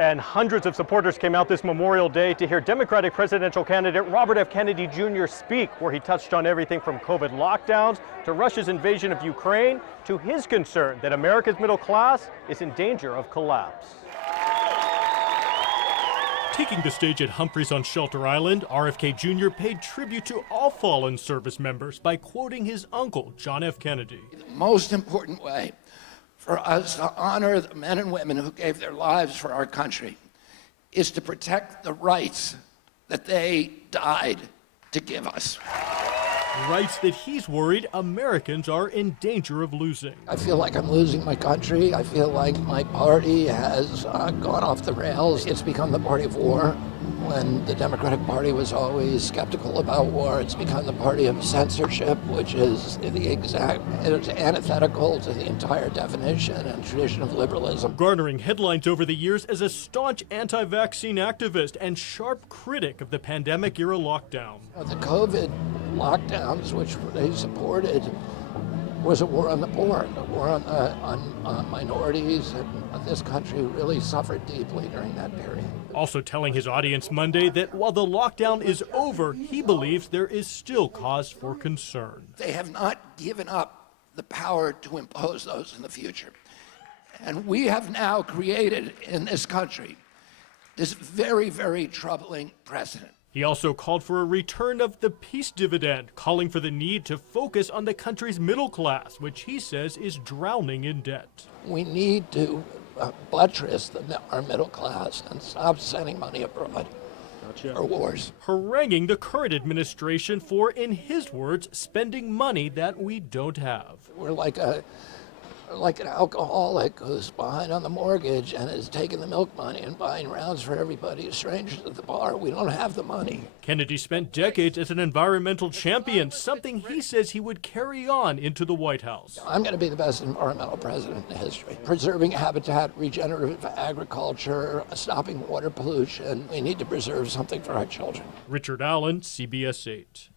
And hundreds of supporters came out this Memorial Day to hear Democratic presidential candidate Robert F. Kennedy Jr. speak, where he touched on everything from COVID lockdowns to Russia's invasion of Ukraine to his concern that America's middle class is in danger of collapse. Taking the stage at Humphreys on Shelter Island, RFK Jr. paid tribute to all fallen service members by quoting his uncle, John F. Kennedy. The most important way for us to honor the men and women who gave their lives for our country is to protect the rights that they died to give us. Rights that he's worried Americans are in danger of losing. I feel like I'm losing my country. I feel like my party has gone off the rails. It's become the party of war. When the Democratic Party was always skeptical about war, it's become the party of censorship, which is it's antithetical to the entire definition and tradition of liberalism. Garnering headlines over the years as a staunch anti-vaccine activist and sharp critic of the pandemic-era lockdown. The COVID lockdowns, which they supported, was a war on the poor, a war on minorities, and this country really suffered deeply during that period. Also telling his audience Monday that while the lockdown is over, he believes there is still cause for concern. They have not given up the power to impose those in the future. And we have now created in this country this very, very troubling precedent. He also called for a return of the peace dividend, calling for the need to focus on the country's middle class, which he says is drowning in debt. We need to buttress our middle class and stop sending money abroad for wars. Haranguing the current administration for, in his words, spending money that we don't have. We're like an alcoholic who's behind on the mortgage and is taking the milk money and buying rounds for everybody, strangers at the bar. We don't have the money. Kennedy spent decades as an environmental champion, something he says he would carry on into the White House. I'm going to be the best environmental president in history. Preserving habitat, regenerative agriculture, stopping water pollution. We need to preserve something for our children. Richard Allen, CBS 8.